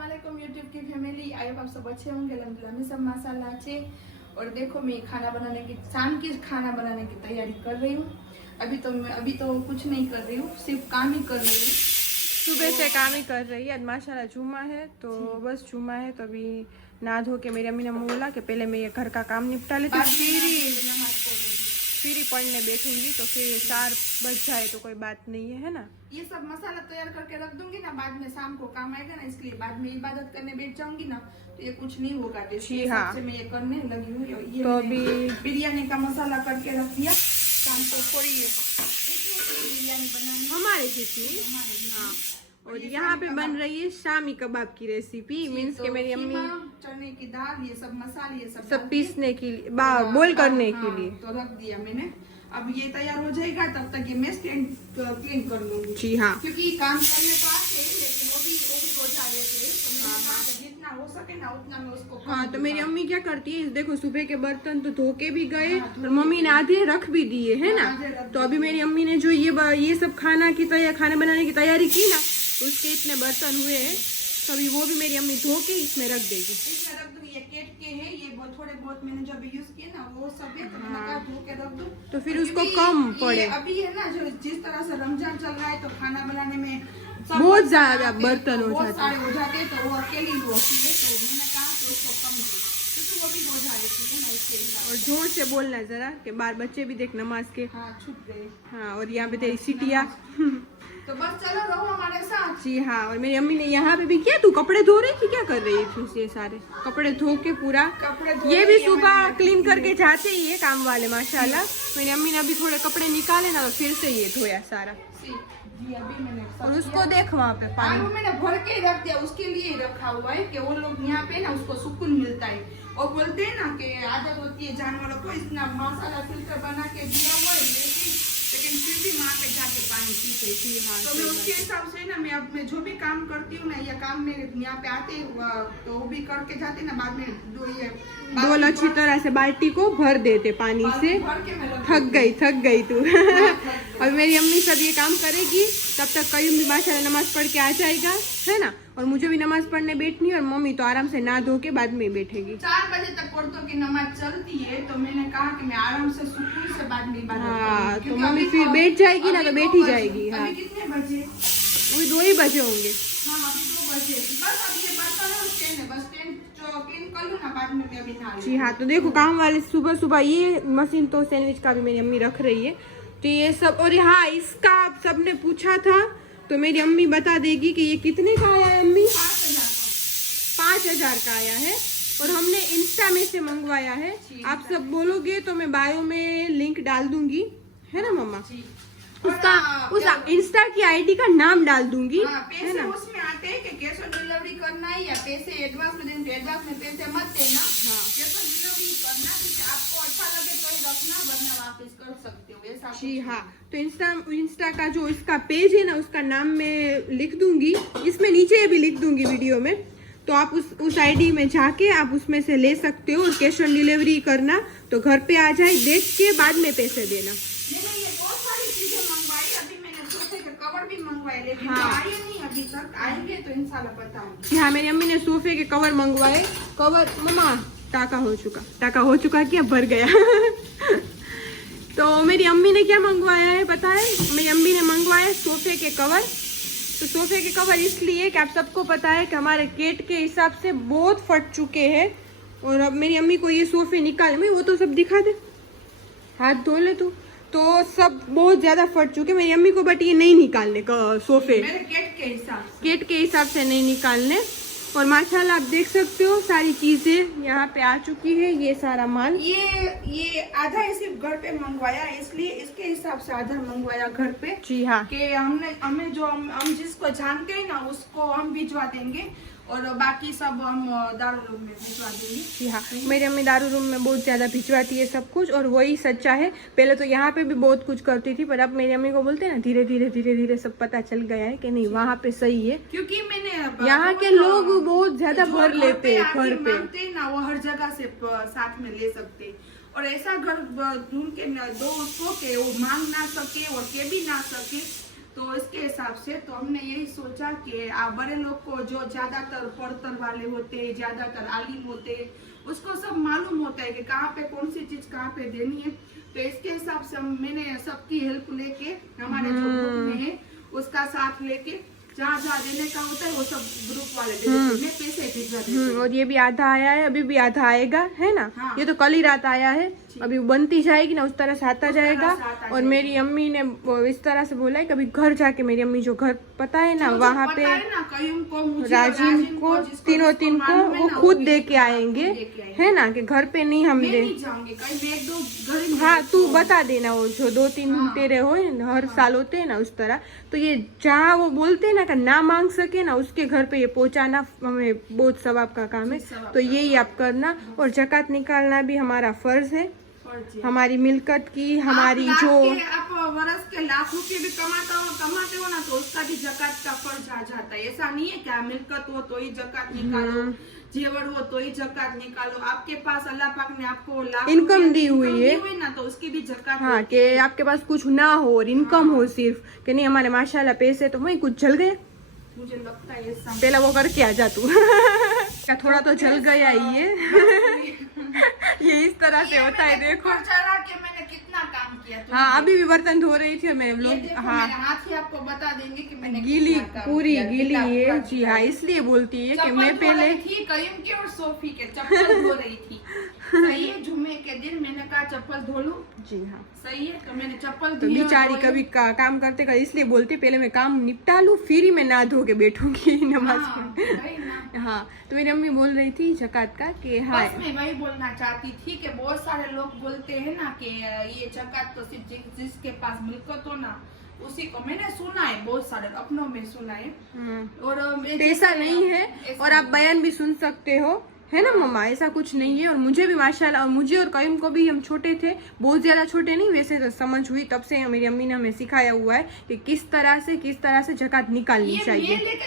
अस्सलामुअलैकुम यूट्यूब की family. I hope आप सब अच्छे होंगे। अल्हम्दुलिल्लाह मैं सब माशाल्लाह अच्छे। और देखो मैं खाना बनाने की शाम की खाना बनाने की तैयारी कर रही हूँ। अभी तो कुछ नहीं कर रही हूँ, सिर्फ काम ही कर रही हूँ। सुबह से काम ही कर रही है। आज माशाल्लाह जुम्मा है तो बस जुम्मा है तो अभी नहा धो के मेरी अम्मी ने बोला कि पहले मैं ये घर का काम निपटा लेती हूँ, फिर ही पढ़ने बैठूंगी तो फिर 4 बज जाए तो कोई बात नहीं है ना। ये सब मसाला तैयार करके रख दूंगी ना, बाद में शाम को काम आएगा ना, इसलिए बाद में इबादत करने बैठ जाऊंगी ना तो ये कुछ नहीं होगा। जी हाँ, मैं ये करने लगी हूँ। ये तो अभी बिरयानी का मसाला करके रख दिया। शाम को थोड़ी बिरयानी बनानी हमारे जैसी। हाँ, और यहाँ पे बन रही है शामी कबाब की रेसिपी। मीन्स के मेरी अम्मी चने की दाल, ये सब मसाले, ये सब पीसने के लिए बोल करने के लिए तो रख दिया मैंने। अब ये तैयार हो जाएगा तब तक ये मैं क्लीन कर लूंगी। जी हाँ, क्योंकि काम करने तो आते हैं लेकिन वो भी रोज आ जाते हैं, तो मैंने कहा कि जितना हो सके ना उतना मैं उसको। हाँ, तो मेरी अम्मी क्या करती है, देखो सुबह के बर्तन तो धो के भी गए और मम्मी ने आधे रख भी दिए है ना। तो अभी मेरी अम्मी ने जो ये सब खाना बनाने की तैयारी की ना, उसके इतने बर्तन हुए हैं तो अभी वो भी मेरी अम्मी धो के इसमें रख देगी। इसमें रख दूंगी। ये केट के है, ये थोड़े बहुत मैंने जो अभी यूज किए ना वो सब है, तो मैंने कहा धो के रख दूं तो फिर उसको कम पड़े। अभी है ना जो जिस तरह से रमजान चल रहा है तो खाना बनाने में बहुत ज्यादा बर्तन हो जाते हैं, तो वो अकेली होती है, तो मैंने कहा तो उसको कम दो क्योंकि वो भी रोज आ जाती है ना, इसके हिसाब। और जोर से बोलना जरा कि बार बच्चे भी देख नमाज के। हाँ, छुप गए। हाँ, और यहाँ पे तेरी सीटिया। तो बस चलो रहो हमारे साथ। जी हाँ, और मेरी अम्मी ने यहाँ पे भी किया। तू कपड़े धो रही थी, क्या कर रही थी? ये सारे कपड़े धो के पूरा ये भी सुबह क्लीन करके जाते ही है काम वाले माशाल्लाह। मेरी अम्मी ने अभी थोड़े कपड़े निकाले ना तो फिर से ये धोया सारा। जी, अभी मैंने और उसको देख वहाँ पे पानी मैंने भर के रख दिया, उसके लिए रखा हुआ है कि वो लोग यहाँ पे ना उसको सुकून मिलता है। और बोलते हैं ना कि आदत होती है जानवरों को, इतना मसाला फिल्टर बना के दिया हुआ है लेकिन फिर भी वहाँ पे जाके पानी पीते थी। हाँ, तो मैं उसके हिसाब से ना मैं जो भी काम करती हूँ ना, या काम मेरे यहाँ पे आते तो वो भी करके जाते ना, बाद में डोल अच्छी तरह से बाल्टी को भर देते पानी से। थक गई तू। और मेरी अम्मी सब ये काम करेगी तब तक कयूम भी माशाल्लाह नमाज पढ़ के आ जाएगा है ना। और मुझे भी नमाज पढ़ने बैठनी, और मम्मी तो आराम से नहा धो के बाद में बैठेगी। 4 बजे तक पढ़तों की नमाज चलती है, तो मैंने कहा कि मैं आराम से सुकून से बाद में इबादत करूंगी। हाँ, तो मम्मी फिर बैठ जाएगी ना तो बैठी जाएगी। हाँ, अभी कितने बजे? अभी 2 ही बजे होंगे। हाँ, अभी 2 बजे। बस अब ये बर्तन और स्टैंड है, बस स्टैंड जो क्लीन कर लूं ना, बाद में मैं अभी नहा लूं। जी हाँ, तो देखो काम वाले सुबह सुबह ये मशीन तो सैंडविच का भी मेरी अम्मी रख रही है। तो ये सब, और हाँ इसका आप सबने पूछा था तो मेरी अम्मी बता देगी कि ये कितने का आया है अम्मी। 5,000 का आया है, और हमने इंस्टा में से मंगवाया है। आप सब बोलोगे तो मैं बायो में लिंक डाल दूंगी है ना मम्मा। उसका उस इंस्टा की आईडी का नाम डाल दूंगी है ना। उसमें आते हैं कि कैश ऑन डिलीवरी करना है या पैसे एडवांस में देना, एडवांस में पैसे मत देना। हाँ, कैश ऑन डिलीवरी करना, आपको अच्छा लगे तो ही रखना, वरना वापस कर सकते हो ऐसा। जी हाँ, तो इंस्टा का जो इसका पेज है ना, उसका नाम मैं लिख दूंगी, इसमें नीचे भी लिख दूंगी वीडियो में। तो आप उस आईडी में जाके आप उसमें से ले सकते हो, और कैश ऑन डिलीवरी करना तो घर पे आ जाए, देख के बाद में पैसे देना। मैंने ये बहुत सारी चीजें मंगवाई, अभी मैंने सोफे के कवर भी मंगवाए, लेकिन हाँ, आए नहीं अभी तक, आएंगे तो इंशाल्लाह बताऊंगी। हाँ, मेरी अम्मी ने सोफे के कवर मंगवाए। कवर मम्मा टाका हो चुका क्या भर गया। तो मेरी अम्मी ने क्या मंगवाया है पता है? मेरी अम्मी ने मंगवाया सोफे के कवर। तो सोफे के कवर इसलिए कि आप सबको पता है कि हमारे केट के हिसाब से बहुत फट चुके हैं, और अब मेरी अम्मी को ये सोफे निकाल, मैं वो तो सब दिखा दे, हाथ धो ले तो सब बहुत ज्यादा फट चुके मेरी अम्मी को, बट ये नहीं निकालने का सोफे, मेरे केट के हिसाब से नहीं निकालने। और माशाल्लाह आप देख सकते हो सारी चीजें यहाँ पे आ चुकी है, ये सारा माल। ये आधा सिर्फ घर पे मंगवाया, इसलिए इसके हिसाब से आधा मंगवाया घर पे। जी हाँ, कि हमें जो हम जिसको जानते हैं ना उसको हम भिजवा देंगे, और बाकी सब हम दारूलूम में भिजवा देंगे। जी हाँ, मेरी अम्मी दारूलूम में बहुत ज्यादा भिजवाती है सब कुछ, और वही सच्चा है। पहले तो यहाँ पे भी बहुत कुछ करती थी, पर अब मेरी अम्मी को बोलते हैं ना, धीरे धीरे सब पता चल गया है कि नहीं वहाँ पे सही है, क्योंकि मैंने यहाँ के लोग बहुत ज्यादा भर लेते हैं घर पे ना, वो हर जगह से साथ में ले सकते, और ऐसा घर ढूंढ के दो उसको के वो मांग ना सके और के भी ना सके, तो इसके हिसाब से तो हमने यही सोचा कि बड़े लोग को जो ज्यादातर पढ़तर वाले होते, ज्यादातर आलिम होते, उसको सब मालूम होता है कि कहाँ पे कौन सी चीज कहाँ पे देनी है। तो इसके हिसाब से मैंने सबकी हेल्प लेके, हमारे जो ग्रुप में है उसका साथ लेके, जहाँ जहाँ देने का होता है वो सब ग्रुप वाले देते हैं, मैं पैसे भिजवा देती हूँ। और ये भी आधा आया है, अभी भी आधा आएगा, है ना। हाँ। ये तो कल ही रात आया है, अभी बनती जाएगी ना, उस तरह से आता जाएगा। और मेरी अम्मी ने इस तरह से बोला है कभी घर जाके, मेरी अम्मी जो घर पता है ना वहाँ पे राजीव को तीनों को वो खुद दे के आएंगे, है ना, कि घर पे नहीं हम दे। हाँ तू बता देना, वो जो 2-3 तेरे हो हर साल होते हैं ना उस तरह। तो ये जहाँ वो बोलते हैं ना कि ना मांग सके ना, उसके घर पे ये पहुँचाना हमें बहुत सवाब का काम है। तो यही आप करना। और ज़कात निकालना भी हमारा फर्ज है, हमारी मिल्कत की, हमारी जो आप वर्ष के लाख रुपए भी कमाते हो ना, तो उसका भी ज़कात का फर्ज आ जाता है। ऐसा नहीं है क्या मिल्कत हो तो ही ज़कात निकालो, जेवर हो तो ही ज़कात निकालो। आपके पास अल्लाह पाक ने आपको लाख इनकम दी हुई है ना, तो उसकी भी ज़कात। हाँ, कि आपके पास कुछ ना हो और इनकम हो सिर्फ, कि नहीं हमारे माशाल्लाह पैसे तो वही कुछ जल गए। मुझे लगता है ऐसा। पहला वो करके आ जा तू। क्या थोड़ा तो जल गया ही ये इस तरह से होता है। देखो मैंने कितना काम किया। हाँ, अभी भी बर्तन धो रही थी और मेरे लोग हाँ हाथ ही आपको बता देंगे कि मैंने गीली पूरी गीली है जी। हाँ, इसलिए बोलती है कि मैं पहले थी करीम के और सोफी के चप्पल धो रही थी। सही है, जुम्मे के दिन मैंने कहा चप्पल धो लूं। जी हाँ सही है, तो मैंने चप्पल तो बेचारी कभी काम करते कर इसलिए बोलती पहले मैं काम निपटा लूं फिर ही मैं नहा धो के बैठूंगी नमाज में। हाँ, तो मेरी अम्मी बोल रही थी ज़कात का कि हाँ मैं वही बोलना चाहती थी कि बहुत सारे लोग बोलते हैं ना कि ये ज़कात तो सिर्फ जिसके पास मिल्कत हो ना उसी को। मैंने सुना है, बहुत सारे अपनों में सुना है। और ऐसा नहीं है, और आप बयान भी सुन सकते हो, है ना मम्मा, ऐसा कुछ नहीं है। और मुझे भी माशाल्लाह, और मुझे और कईम को भी, हम छोटे थे, बहुत ज्यादा छोटे नहीं, वैसे तो समझ हुई तब से मेरी अम्मी ने हमें सिखाया हुआ है कि किस तरह से ज़कात निकालनी चाहिए।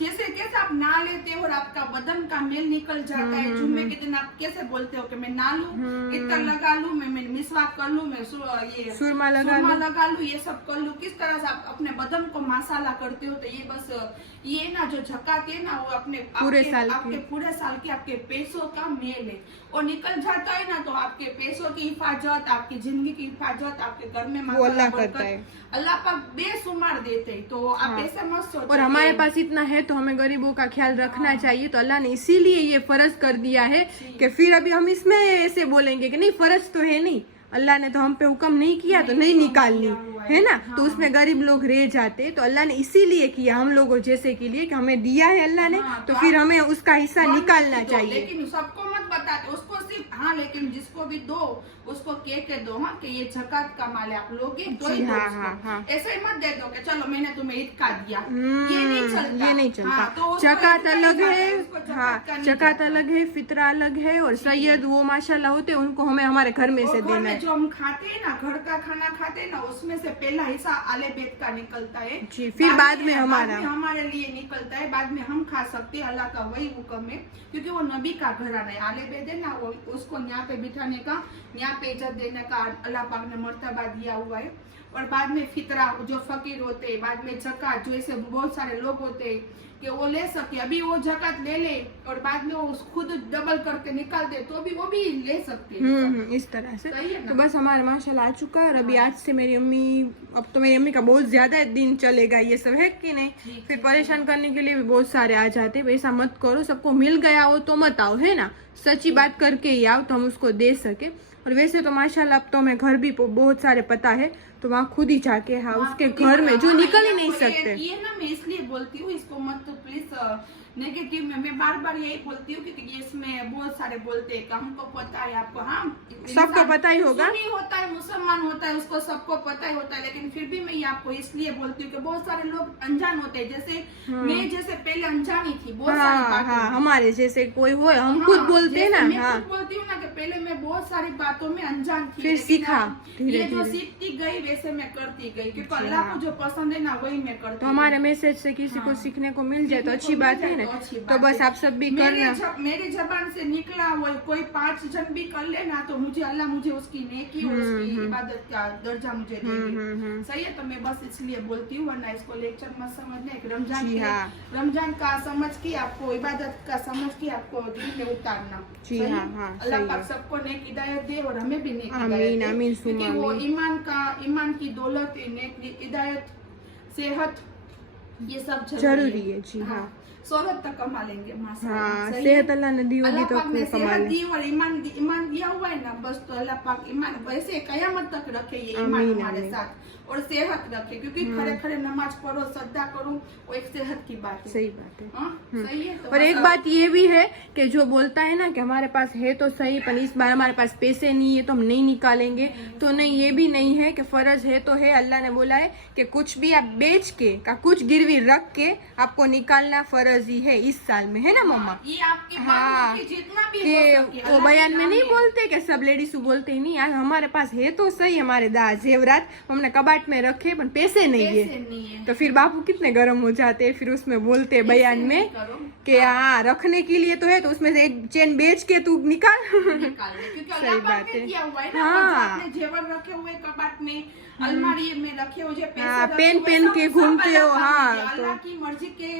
जैसे आप ना लेते हो और आपका बदन का मेल निकल जाता है, जुम्मे के दिन आप कैसे बोलते हो कि मैं ना लूं, इतना लगा लूं, मैं मिसवाक कर लूं, मैं ये सुरमा लगा लूं, ये सब कर लूं, किस तरह से आप अपने बदन को मसाला करते हो। तो ये बस ये ना जो ज़कात है ना, वो अपने पूरे साल की आपके पैसों का मेल है, और निकल जाता है ना, तो आपके पैसों की हिफाजत, आपकी जिंदगी की हिफाजत, आपके घर में वो अल्लाह करता है, अल्लाह पाक बेशुमार देते हैं। तो आप ऐसे मत सोचो। और हमारे पास इतना है तो हमें गरीबों का ख्याल रखना चाहिए। तो अल्लाह ने इसीलिए ये फर्ज कर दिया है कि फिर अभी हम इसमें ऐसे बोलेंगे कि नहीं फर्ज तो है नहीं, अल्लाह ने तो हम पे हुक्म नहीं किया तो नहीं निकालनी, है ना। तो उसमें गरीब लोग रह जाते, तो अल्लाह ने इसीलिए किया हम लोगों जैसे के लिए कि हमें दिया है अल्लाह ने, तो फिर हमें उसका हिस्सा निकालना चाहिए। लेकिन सबको मत बताते उसको सिर्फ, हाँ लेकिन जिसको भी दो उसको कह के दो, हाँ कि ये ज़कात का माल है, आप लोगे तो ही दो। ऐसे ही मत दे दो कि चलो मैंने तुम्हें ईद का दिया, ये नहीं चलता। तो ज़कात अलग है, हाँ ज़कात अलग है, फितरा अलग है, और सैयद वो माशाल्लाह होते हैं, उनको हमें हमारे घर में से देना है। जो हम खाते हैं ना, घर का खाना खाते हैं ना, उसमें से पहला हिस्सा आले बेत का निकलता है जी, फिर बाद में हमारे लिए निकलता है, बाद में हम खा सकते हैं। अल्लाह का वही हुक्म है, क्योंकि वो नबी का घराना है। आले बेत है ना, वो उसको यहाँ पे बिठाने का, यहाँ पे इज्जत देने का अल्लाह पाक ने मर्तबा दिया हुआ है। और बाद में फितरा, जो फकीर होते हैं, बाद में ज़कात, जो ऐसे बहुत सारे लोग होते हैं कि वो ले सके, अभी वो ज़कात ले ले और बाद में वो खुद डबल करके निकाल दे, तो भी वो भी ले सकते हैं। इस तरह से तो बस हमारा माशाल्लाह आ चुका है। और अभी आज से मेरी अम्मी, अब तो मेरी अम्मी का बहुत ज्यादा दिन चलेगा, ये सब है कि नहीं, फिर परेशान करने के लिए भी बहुत सारे आ जाते। वैसा मत करो, सबको मिल गया हो तो मत आओ, है ना, सच्ची बात करके ही आओ तो हम उसको दे सके। और वैसे तो माशाल्लाह अब तो हमें घर भी बहुत सारे पता है, तो वहाँ खुद ही जाके, हाँ उसके घर में जो निकल ही नहीं सकते। ये ना मैं इसलिए बोलती हूँ, इसको मत तो प्लीज नेगेटिव में मैं बार बार यही बोलती हूँ, क्योंकि इसमें बहुत सारे बोलते हैं कि हमको पता है, आपको, हाँ सबको पता ही होगा, नहीं होता है, मुसलमान होता है, उसको सबको पता ही होता है, लेकिन फिर भी मैं ये आपको इसलिए बोलती हूँ कि बहुत सारे लोग अनजान होते हैं। जैसे मैं जैसे पहले अनजानी थी बहुत सारी बातों में, हमारे जैसे कोई हो, हम खुद बोलते हैं ना, मैं खुद बोलती हूँ ना कि पहले मैं बहुत सारी बातों में अनजान थी, फिर सीखा, ये जो सीखती गई वैसे मैं करती गई, क्योंकि अल्लाह को जो पसंद है ना वही मैं करती। तो हमारे मैसेज से किसी को सीखने को मिल जाए तो अच्छी बात है ने, तो अच्छी तो बात बस है। आप सब भी करना। मेरे जबान से निकला वो कोई 5 जन भी कर लेना तो मुझे अल्लाह मुझे उसकी नेकी और उसकी इबादत का दर्जा मुझे देंगे। सही है, तो मैं बस इसलिए बोलती हूँ, वरना इसको लेक्चर मत समझना। एक रमजान का समझ के आपको इबादत का समझ के आपको दिल में उतारना। अल्लाह पाक सबको नेक हिदायत दे और हमें भी नेक हिदायत दे, क्योंकि वो ईमान की दौलत, नेक हिदायत, सेहत, ये सब जरूरी है। जी हाँ, शोहरत तक कमा लेंगे माशाअल्लाह। हाँ, सही सेहत है? अल्लाह ने दी होगी अल्लाह तो पाक ने कमा सेहत ले। दी और ईमान दिया हुआ है ना, बस तो अल्लाह पाक ईमान वैसे कयामत तक रखे ये ईमान हमारे साथ और सेहत रखे, क्योंकि खड़े खड़े नमाज पढ़ो, सद्दा करो, वो एक सेहत की बात है। सही बात है। सही है। तो और एक बात ये भी है कि जो बोलता है ना कि हमारे पास है तो सही, पर इस बार हमारे पास पैसे नहीं है तो हम नहीं निकालेंगे, तो नहीं, ये भी नहीं है कि फर्ज है तो है। अल्लाह ने बोला है कि कुछ भी आप बेच के का कुछ गिरवी रख के आपको निकालना फर्ज ही है इस साल में, है ना मम्मा? ये आपकी हाँ, जितना भी कि वो बयान में नहीं बोलते कि सब लेडीज बोलते ही नहीं, यार हमारे पास है तो सही, हमारे दाज जेवरात हमने कबाट में रखे पर पैसे नहीं है, तो फिर बापू कितने गर्म हो जाते हैं, फिर उसमें बोलते बयान में कि हाँ रखने के लिए तो है, तो उसमें से एक चेन बेच के तू निकाल। सही बात है। हाँ, जेवर रखे हुए कबाट में, अलमारी में रखे हुए पैसे, पेन के घूमते हो। हाँ, अल्लाह की मर्जी के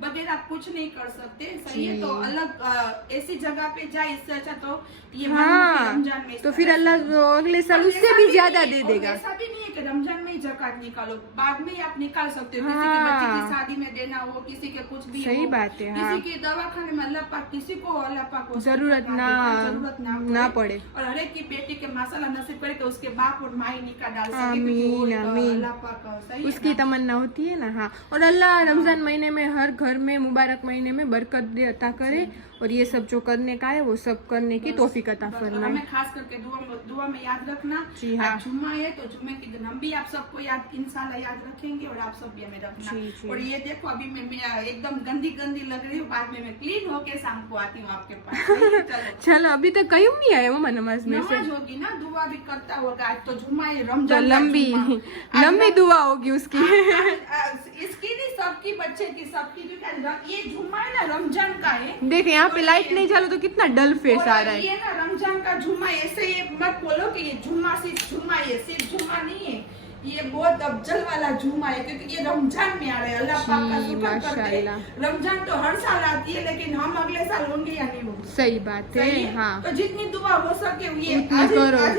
बगैर आप कुछ नहीं कर सकते। सही है, तो अलग ऐसी जगह पे जाए, इससे अच्छा तो ये रमजान में, तो फिर अल्लाह अगले साल उससे भी ज्यादा दे देगा। ऐसा भी नहीं है कि रमजान में ही ज़कात निकालो, बाद में आप निकाल सकते हो। किसी के बच्चे की शादी में देना हो, किसी के कुछ भी सही बात है। किसी के दवाखाने में अल्लाह पाक किसी को अल्लाह पाक जरूरत ना पड़े, और हर एक की बेटी के माशाल्लाह नसीब करे तो उसके बाप और माई निकाह डाल सके। आमीन आमीन, अल्लाह पाक उसकी तमन्ना होती है ना। हाँ, और अल्लाह रमजान महीने में हर घर में, मुबारक महीने में बरकत दे, अता करे, और ये सब जो करने का है वो सब करने की तौफीक अता फरमाए। हमें खास करके दुआ में याद रखना। जी हाँ, जुम्मा है तो जुम्मे के दिन हम भी आप सबको याद इंशाल्लाह याद रखेंगे, और आप सब भी हमें रखना। और ये देखो अभी मैं एकदम गंदी लग रही हूँ, बाद में मैं क्लीन होके शाम को आती हूँ आपके पास। चलो अभी तक कहीं नहीं आए वो नमाज में से होगी ना, दुआ भी करता होगा। आज तो जुम्मा है, रमजान लंबी दुआ होगी उसकी। इसकी नहीं, सबकी, बच्चे की, सबकी, क्योंकि ये जुम्मा है ना, रमजान का है। देखे यहाँ पे लाइट नहीं चालू तो कितना डल फेस आ रहा है। ये ना रमजान का जुम्मा, ऐसे ये मत बोलो कि ये जुम्मा सिर्फ जुम्मा है, सिर्फ जुम्मा नहीं है, ये बहुत अफजल वाला जुम्मा है, क्योंकि ये रमजान में आ रहे हैं। अल्लाह पाक का शुक्र करते हैं। रमजान तो हर साल आती है, लेकिन हम अगले साल होंगे या नहीं होंगे। सही बात है। हाँ, तो जितनी दुआ हो सके ये आज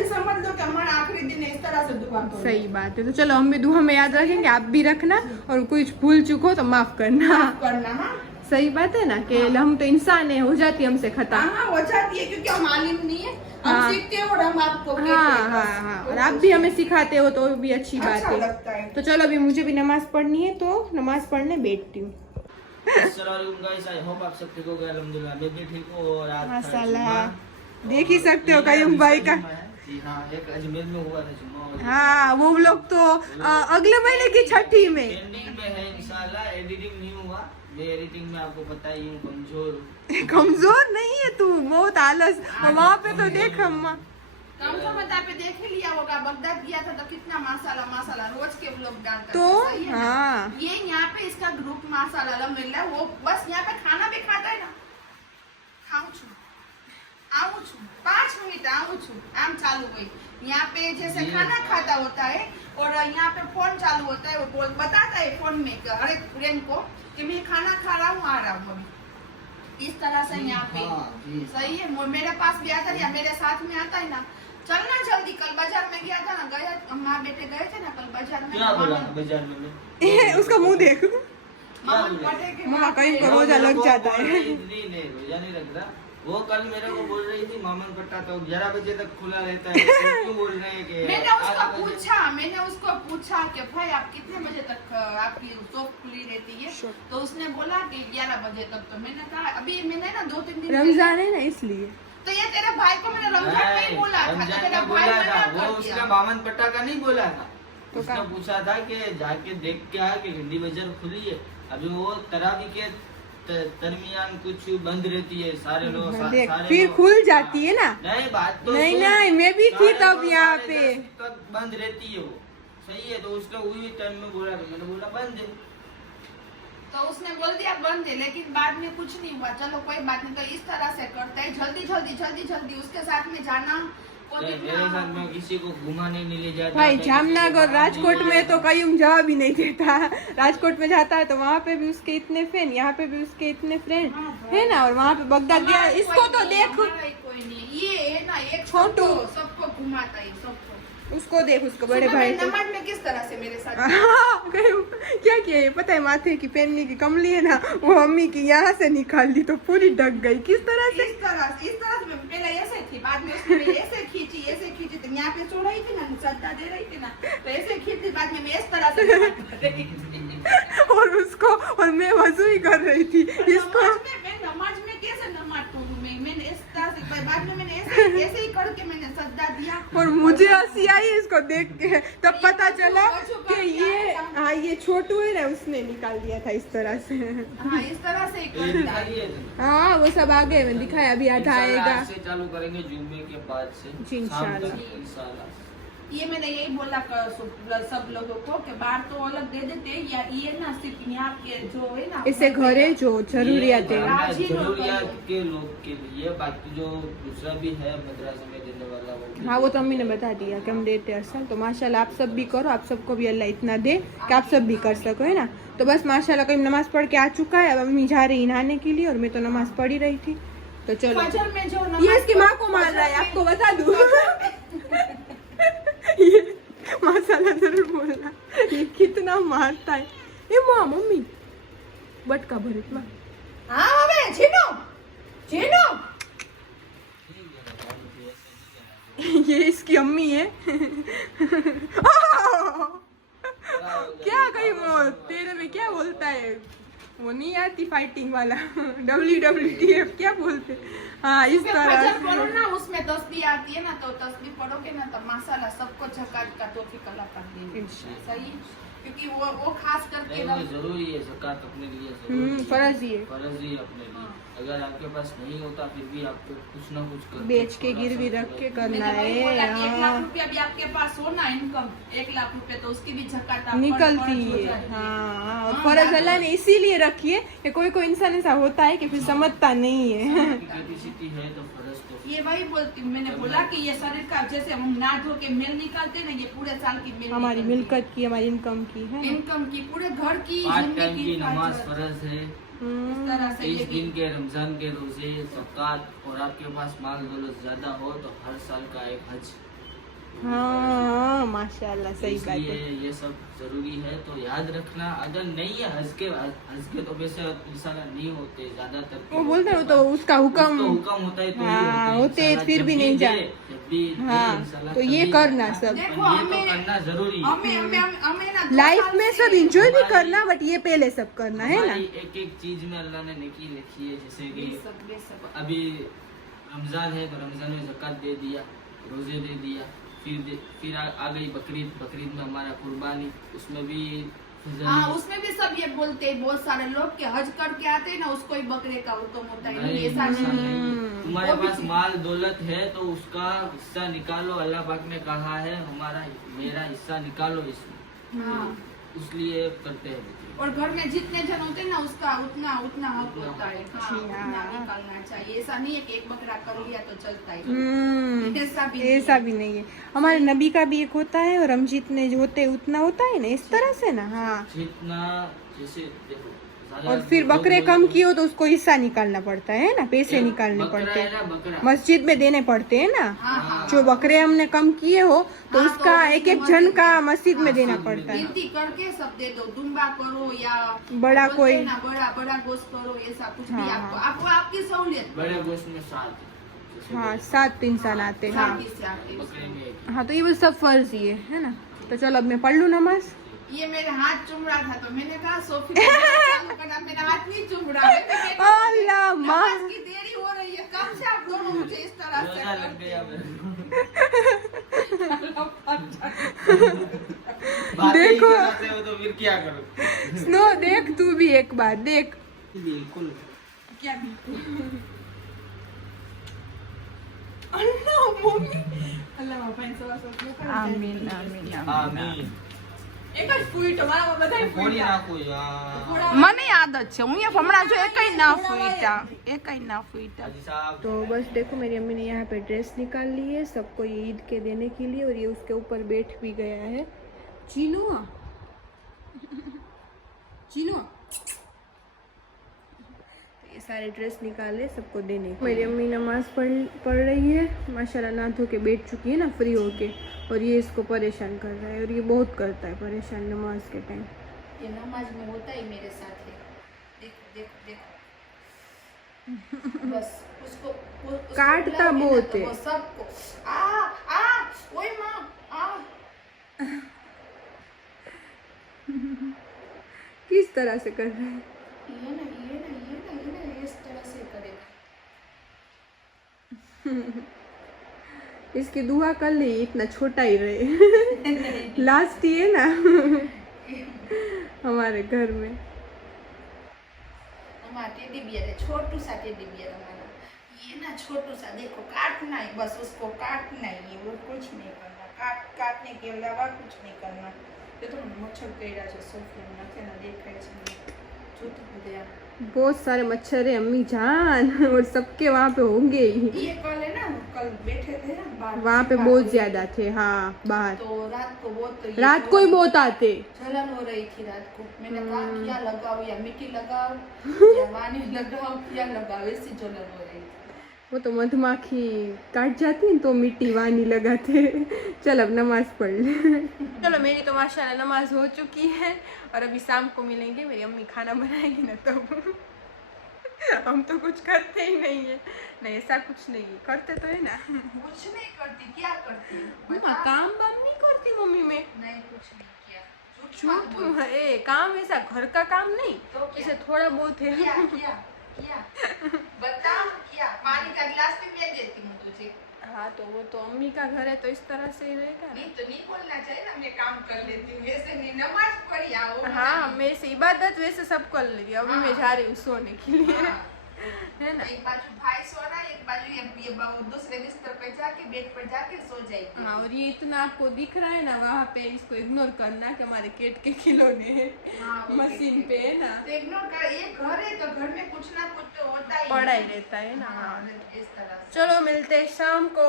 समझ लो कि हमारा आखिरी दिन है, इस तरह से दुआ करो। सही बात है। तो चलो हम भी दुआ में याद रखेंगे, आप भी रखना, और कुछ भूल चूक हो तो माफ करना। सही बात है ना, कि हम तो इंसान है, हो जाती है हमसे खता। हाँ, हो जाती है, क्योंकि हम आलिम नहीं है, हम सीखते हैं और हम आपको कहते हैं। हाँ, और आप भी हमें सिखाते हो तो भी अच्छी बात है। तो चलो अभी मुझे भी नमाज पढ़नी है, तो नमाज पढ़ने बैठती हूँ। माशाल्लाह, देख ही सकते हो कयूम भाई का। हाँ, वो लोग तो अगले महीने की छठी में एडिटिंग नहीं हुआ, एडिटिंग में आपको पता ही हूँ कमजोर नहीं है तू, बहुत आलस। वहाँ पे तो देख अम्मा पे देख लिया होगा, बगदाद गया था तो कितना माशाल्लाह रोज के व्लॉग डालता तो है। हाँ, ये यहाँ पे इसका ग्रुप माशाल्लाह अल्हम्दुलिल्लाह, वो बस यहाँ पे खाना भी खाता है ना, आऊँ छू 5 मिनट आऊँ छू आम चालू हुई। यहाँ पे जैसे खाना खाता होता है और यहाँ पे फोन चालू होता है, वो बताता है फोन में हर एक फ्रेंड को कि मैं खाना खा रहा हूँ, आ रहा हूँ अभी। इस तरह से यहाँ पे सही है। मेरे पास भी आता है या मेरे साथ में आता है ना, चलना जल्दी। कल बाजार में गया था ना, माँ बेटे गए थे ना कल बाजार में। क्या बोला बाजार में? उसका मुंह देख, मामा कहीं को रोजा लग जाता है। नहीं रोजा नहीं लग रहा। वो कल मेरे को बोल रही थी मामन पट्टा तो 11 बजे तक खुला रहता है, तो क्यों बोल रहे हैं कि मैंने उसको पूछा कि भाई आप कितने बजे तक आपकी शॉप खुली रहती है, तो उसने बोला कि 11 बजे तक। तो मैंने कहा अभी मैंने ना 2-3 दिन रमजान है ना इसलिए। तो ये तेरे भाई को मैंने रमजान में ही बोला था, तेरा भाई वो उसने मामन पट्टा का नहीं बोला था, उसने पूछा था कि जाके देख के आ कि हिंदी बाजार खुली है। अभी वो तरावी के दरमियान कुछ बंद रहती है, सारे लोग फिर खुल जाती है ना। नहीं बात तो नहीं मैं भी थी तब यहाँ पे बंद रहती है वो। सही है, तो उसने वही टाइम में बोला, मैंने बोला बंद है। तो उसने बोल दिया बंद है, लेकिन बाद में कुछ नहीं हुआ। चलो कोई बात नहीं, तो इस तरह से करता है, जल्दी उसके साथ में जाना। वो मेरे साथ में किसी को घुमाने नहीं ले जाता। भाई मैं जामनगर किसी को राजकोट बाहर में नहीं तो ले कयूम जवाब ही नहीं देता। राजकोट में जाता है तो वहाँ पे भी उसके इतने फैन, यहाँ पे भी उसके इतने फ्रेंड है ना। और वहाँ पे बगदाद गया, हमारा इसको कोई तो नहीं, देख, हमारा ही कोई नहीं। ये है ना एक छोटू। सबको घुमाता है, सबको। उसको देख, उसको बड़े सुबह भाई में को। नमाज में किस तरह से मेरे साथ हाँ, कयूम, क्या किया ये पता है? माथे की पहनने की कमली है ना, वो अम्मी की यहाँ से निकाल दी तो पूरी ढक गई। किस तरह से? इस तरह से मैं पहले ऐसे थी, बाद में उसने ऐसे खींची तो यहाँ पे चढ़ाई थी ना, सद्दा दे रही थी ना, तो ऐसे खींची, बाद में मैं इस तरह से नमाज पढ़ रही थी। और उसको, और मैं वजू ही कर रही थी इसको। मैं नमाज में कैसे नमाज पढ़ूं? मैंने इस तरह से, बाद में मैंने ऐसे ही करके मैंने सद्दा दिया। और मुझे हंसी आई इसको देख के, तब पता चला कि ये, हाँ ये छोटू है ना, उसने निकाल दिया था इस तरह से। हाँ, इस तरह से ही ये करता है। दिखाइए ना। हाँ वो सब आगे में दिखाया, अभी आधा इंशाल्लाह आएगा। आज से चालू करेंगे जुम्मे के बाद से। जी, इंशाल्लाह। शाम तक, इंशाल्लाह। ये मैंने यही बोला सब लोगों को कि बाहर तो अलग दे देते हैं, या ये ना सिर्फ यहाँ के जो है ना, इसे घरे जो जरूरियात ये है, राजी लोग जरूरियात हैं। के लोग के लिए, बाकी जो दूसरा भी है मद्रासे में देने वाला वो। हाँ वो तो अम्मी ने बता दिया कि हम देते हैं असल। तो माशाल्लाह आप सब भी करो, आप सबको भी अल्लाह इतना दे कि आप सब भी कर सको, है ना। तो बस माशाल्लाह कहीं नमाज पढ़ के आ चुका है, अब अम्मी जा रही नहाने के लिए, और मैं तो नमाज पढ़ ही रही थी। तो चलो, फजर में जो ये इसकी माँ को मार रहा है, आपको बता दूँ। ये माशाल्लाह जरूर बोलना, ये कितना मारता है। ये माँ मम्मी बटका भरित माँ। हाँ हमें छीनो ये इसकी अम्मी है। क्या कहीं वो तेरे में क्या बोलता है, वो नहीं आती फाइटिंग वाला, WWTF क्या बोलते। हाँ इस तरह फजर पढ़ो से। ना, उसमें तस्बीह आती है ना, तो तस्बीह पढ़ोगे ना तो माशाल्लाह सबको झकात का तौफीक अल्लाह पाक देंगे। सही, क्योंकि वो खास करके नहीं, वो जरूरी है, ज़कात अपने लिए जरूरी है। फर्ज ही है। फर्ज ही है अपने लिए। अगर आपके पास नहीं होता फिर भी आपको कुछ ना कुछ करके बेच के थोड़ा गिरवी सा रख के करके- करना मैंने वही बोला कि 1 लाख है। रुपया भी आपके पास हो ना, इनकम 1 लाख रुपए, तो उसकी भी झकात आप निकलती फर्ज हो है। जाती है। हाँ, और हाँ, फर्ज अल्लाह ने इसीलिए रखी है कि कोई कोई इंसान ऐसा होता है कि फिर समझता नहीं है। आपकी कैपेसिटी है तो फर्ज तो ये वही बोलती हूँ, मैंने बोला कि ये शरीर का जैसे हम ना धो के मेल निकालते ना, ये पूरे साल की मेल हमारी निकलती है। मिलकत की, हमारी इनकम की है ना। इनकम की, पूरे घर की, 5 जिंदगी टाइम की नमाज हिफाजत। फर्ज है। इस तरह से 30 ये दिन के रमजान के रोजे, ज़कात, और आपके पास माल दौलत ज्यादा हो तो हर साल का एक हज। हाँ माशाल्लाह सही बात इसलिए है। ये सब जरूरी है, तो याद रखना। अगर नहीं है हज के तो वैसे इंशाल्लाह नहीं होते ज्यादातर। वो बोलते हैं, वो तो उसका हुक्म, हुक्म होता है तो ही हाँ, होते होते इंशाल्लाह। फिर जब भी नहीं दे, जा- जब भी दे हाँ, इंशाल्लाह तो ये तभी करना होगा। सब। देखो, और ये तो हमें- करना जरूरी है। हमें ना 2 लाइफ साल में से- सब इंजॉय भी हमारी- करना, बट ये पहले सब करना है ना। हमारी एक एक चीज में अल्लाह ने नेकी लिखी है। जैसे कि बेशक। अभी रमजान है तो रमजान में ज़कात दे दिया, रोजे दे दिया, फिर आ गई बकरीद। बकरीद में हमारा कुर्बानी, उसमें भी हाँ, उसमें भी सब ये बोलते हैं बहुत सारे लोग कि हज करके आते हैं ना, उसको ही बकरे का हुक्म होता है। नहीं, ऐसा ऐसा नहीं है। नहीं है। तुम्हारे वो भी पास चीज़- माल दौलत है तो उसका हिस्सा निकालो। अल्लाह पाक ने कहा है मेरा हिस्सा निकालो इसमें, हाँ, इसलिए करते हैं। और घर में जितने जन होते हैं ना, उसका उतना हक होता है। हाँ, जी, हाँ। उतना निकालना चाहिए। ऐसा नहीं है कि एक बकरा कर लिया तो चलता है। ऐसा भी नहीं ऐसा है। भी नहीं है। हमारे नबी का भी एक होता है, और हम जितने जो होते हैं उतना होता है ना, इस तरह से ना। हाँ, जितना जैसे देखो, ज्यादा और फिर लोग बकरे बोलते कम हैं, किए हो तो उसको हिस्सा निकालना पड़ता है ना, पैसे एक निकालने बकरा पड़ते है ना, हैं, बकरा मस्जिद में देने पड़ते हैं ना। हाँ, हाँ। जो बकरे हमने कम किए हो तो हाँ, उसका तो एक एक उसमें जन का मस्जिद- मस्जिद में हाँ, देना मस्जिद में पड़ता है। गिनती करके सब दे दो। दुम्बा करो या बड़ा बोलते कोई- हैं ना, बड़ा गोश्त करो, ऐसा कुछ भी हाँ, आपको हाँ। आपको आपकी सहूलियत। बड़े गोश्त में 7 जैसे हाँ कि 7 इंसान आते हैं। हाँ, शादी से आते हैं। बकरे में एक। हाँ, तो ये बस सब फर्ज ही है ना। तो चलो अब मैं पढ़ लूँ नमाज। ये मेरे हाथ चुम रहा था तो मैंने कहा सोफी को चालू करना, मेरा हाथ नहीं चुम रहा है। अल्लाह माँ, नमाज की देरी हो रही है, कब से आप दोनों मुझे इस तरह से रोजा लग करते गया हो? बातें ही देखो। कराते हो तो फिर क्या करो। स्नो देख, तू भी एक बार देख। बिल्कुल। क्या बिल्कुल। अल्लाह मम्मी, अल्लाह माफाइन सवा सौ आमीन आमीन आमीन। એક જ ફૂઈટો મારા બધાય ફોડી ફૂઈટા નાખું છું. હા. મને આદત છે, હું હમણાં જો એકઈ ના ફૂટા હાજી સાहब तो बस देखो मेरी अम्मी ने यहाँ पे ड्रेस निकाल ली है सबको ये ईद के देने के लिए और ये उसके ऊपर बैठ भी गया है चीनू चीनू तो ये सारे ड्रेस निकाले सबको देने के। मेरी अम्मी नमाज पढ़ रही है माशाल्लाह, नहा धो के बैठ चुकी है ना फ्री होके, और ये इसको परेशान कर रहा है और ये बहुत करता है परेशान नमाज के टाइम। ये नमाज में होता ही मेरे साथ है। देख बस उसको काटता बहुत है। वो सबको आ ओए माँ आ किस तरह से कर रहा है? ये ना इस तरह से करेगा। इसकी दुआ कर ली, इतना छोटा ही रहे लास्ट ही है ना हमारे घर में। हमारा टेडी बियर है, छोटू सा टेडी बियर हमारा। ये ना छोटू सा, देखो काटना है बस, उसको काटना ही है, वो कुछ नहीं करना। काटने के अलावा कुछ नहीं करना। ये तो मच्छर कईड़ा છે સોફામાં નાખેલા દેખાય છે, જોતું બધે बहुत सारे मच्छर है अम्मी जान और सबके वहाँ पे होंगे ही। ये कल है ना, कल बैठे थे ना बाहर, वहाँ पे बहुत ज्यादा थे। हाँ बाहर तो रात को बहुत रात को ही बहुत आते। जलन हो रही थी रात को। मैंने कहा क्या लगाओ, या मिट्टी लगाओ या पानी लगाओ, क्या लगाओ, ऐसी जलन हो रही थी। वो तो मधुमक्खी काट जाती है तो मिट्टी वानी लगाते। चल अब नमाज पढ़ ले। चलो मेरी तो माशाल्लाह नमाज हो चुकी है और अभी शाम को मिलेंगे। मेरी अम्मी खाना बनाएगी ना तब। हम तो कुछ करते ही नहीं है। नहीं ऐसा कुछ नहीं है, करते तो है ना। कुछ नहीं करती, क्या करती? मम्मा काम वाम नहीं करती मम्मी में। नहीं कुछ नहीं किया। झूठ ए काम ऐसा घर का काम नहीं, तो क्या? जैसे थोड़ा बहुत है। क्या बताओ क्या? पानी का गिलास भी मैं देती हूँ तुझे। हाँ तो वो तो अम्मी का घर है तो इस तरह से ही रहेगा ना। नहीं तो नहीं बोलना चाहिए ना, मैं काम कर लेती हूँ ऐसे नहीं। नमाज पढ़ी आओ। हाँ मैं से इबादत वैसे सब कर ली। अभी मैं जा रही हूँ सोने के लिए, है ना। एक बाजू भाई सो रहा है, एक बाजू ये दूसरे बिस्तर पे जाके बेड पर जाके सो जाएगी। हाँ और ये इतना आपको दिख रहा है ना, वहाँ पे इसको इग्नोर करना कि हमारे केट के खिलौने हैं मशीन पे, है ना। तो इग्नोर कर, ये घर है तो घर में कुछ ना कुछ तो होता ही पड़ा ही रहता है ना। हाँ, इस तरह से। चलो मिलते हैं शाम को।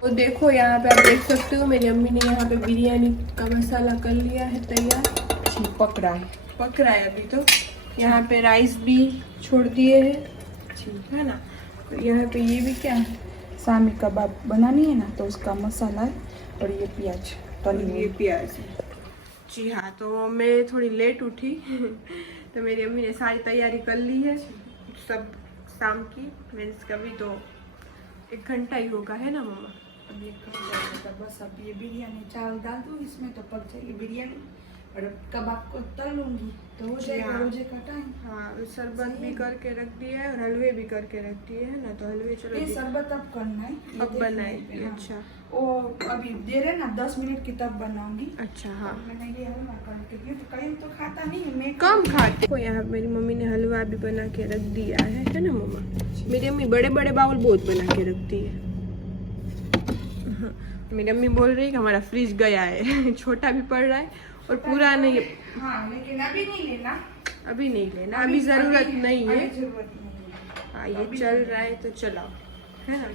तो देखो यहाँ पे आप देख सकते हो मेरी अम्मी ने यहाँ पे बिरयानी का मसाला कर लिया है तैयार। पक रहा है अभी तो। यहाँ पे राइस भी छोड़ दिए हैं, है ना। तो यहाँ पे ये भी क्या है, शामी कबाब बनानी है ना, तो उसका मसाला है और ये प्याज ये प्याज है जी। हाँ तो मैं थोड़ी लेट उठी तो मेरी अम्मी ने सारी तैयारी कर ली है सब शाम की। मीन्स कभी तो 1 घंटा ही होगा, है ना मम्मा। अब ये कब जाएगा, बस अब ये बिरयानी चावल डाल दूँ इसमें तो पक जाएगी बिरयानी, और कबाब को तल लूँगी तो हो जाएगा रोजे का टाइम। हाँ शरबत भी करके रख दिया है और हलवे भी करके रख दिए है ना। तो हलवे चलो ये शरबत अब करना है, ये अब देखने बनाएगी। पे, हाँ। अच्छा वो अभी दे रहे ना 10 मिनट की तब बनाऊंगी। अच्छा हाँ मैंने ये हलवा करके दिया, तो कहीं तो खाता नहीं है, मैं कम खाते को। यहाँ मेरी मम्मी ने हलवा भी बना के रख दिया है ना मम्मा। मेरी अम्मी बड़े बड़े बाउल बहुत बना के रखती है। हाँ, मेरी अम्मी बोल रही है कि हमारा फ्रिज गया है छोटा भी पड़ रहा है और पूरा नहीं। हाँ लेकिन अभी नहीं लेना, अभी नहीं लेना, अभी जरूरत नहीं है। अभी जरूरत नहीं है। हाँ ये चल रहा है तो चलाओ, है ना।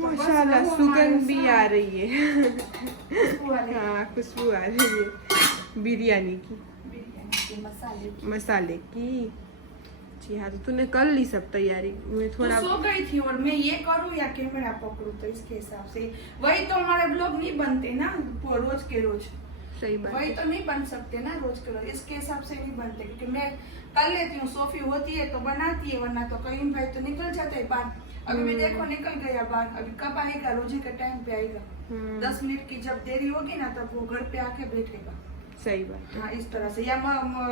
माशाल्लाह सुगंध भी आ रही है। हाँ खुशबू आ रही है बिरयानी की, बिरयानी के मसाले की। जी हाँ तो तूने कर ली सब तैयारी। मैं थोड़ा सो गई थी और मैं ये करूँ या कैमरा पकड़ूं, तो इसके हिसाब से वही तो हमारे ब्लॉग नहीं बनते ना रोज के रोज। सही बात वही है। तो नहीं बन सकते ना रोज के रोज, इसके हिसाब से नहीं बनते, क्योंकि मैं कर लेती हूँ, सोफी होती है तो बनाती है, वरना तो कहीं भाई तो निकल जाता है बाहर। अभी मैं देखो निकल गया बाहर, अभी कब आएगा, रोजे के टाइम पे आएगा। 10 मिनट की जब देरी होगी ना तब वो घर पे आके बैठेगा। सही बात है। हाँ इस तरह से, या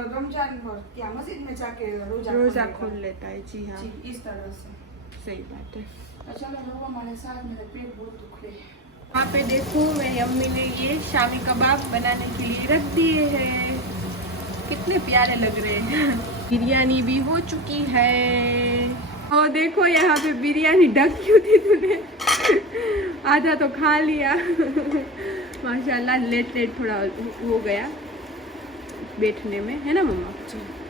रमजान क्या मस्जिद में जाके रोजा खोल लेता है। जी हाँ जी इस तरह से। सही बात है। तो चलो लोगों हमारे साथ, मेरे पेट बहुत दुख रहे हैं। वहाँ पे देखो मेरी अम्मी ने ये शामी कबाब बनाने के लिए रख दिए हैं, कितने प्यारे लग रहे हैं। बिरयानी भी हो चुकी है और देखो यहाँ पे बिरयानी ढक क्यों थी तूने आधा तो खा लिया। माशाल्लाह लेट थोड़ा हो गया बैठने में, है ना मम्मा?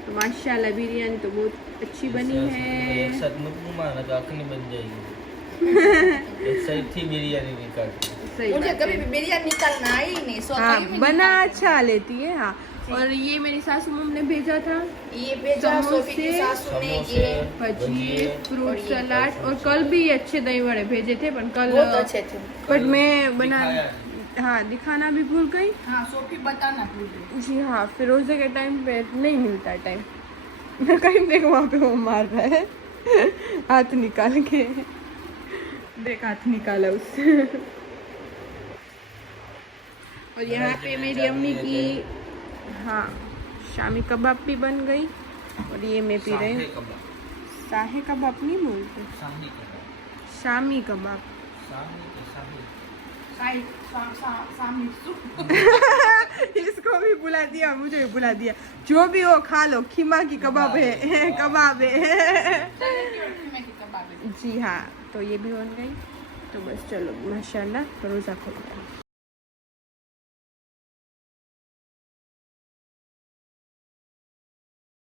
तो माशाल्लाह बिरयानी तो बहुत अच्छी बनी है। एक साथ मत घुमाना तो आँख नहीं बन जाएगी। एक साइड थी बिरयानी निकाल। सही मुझे बात कभी है। भी बिरयानी निकालना आई नहीं, सो हाँ कभी भी बना निकालना अच्छा लेती है। हाँ और ये मेरी सासू मम्मी ने भेजा था नहीं। ये भेजा सोफी की सासू ने, ये भजी, फ्रूट और ये सलाद, और कल भी अच्छे दही वड़े भेजे थे, पर कल बहुत अच्छे थे। बट मैं बना दिखाया हाँ दिखाना भी भूल गई। हाँ सोफी बताना भूल गई। जी हाँ, फिर रोजे के टाइम पे नहीं मिलता टाइम। मैं कहीं देख वहाँ पे वो मार रहा है हाथ निकाल के, देख हाथ निकाला उससे। और यहाँ पे मेरी अम्मी की हाँ शामी कबाब भी बन गई, और ये मैं पी रही हूँ। शाही कबाब नहीं बोलते, शामी कबाब। इसको भी बुला दिया, मुझे भी बुला दिया। जो भी हो खा लो, खीमा की कबाब है, कबाब है। जी हाँ, तो ये भी बन गई। तो बस चलो माशाल्लाह रोज़ा खोल गया।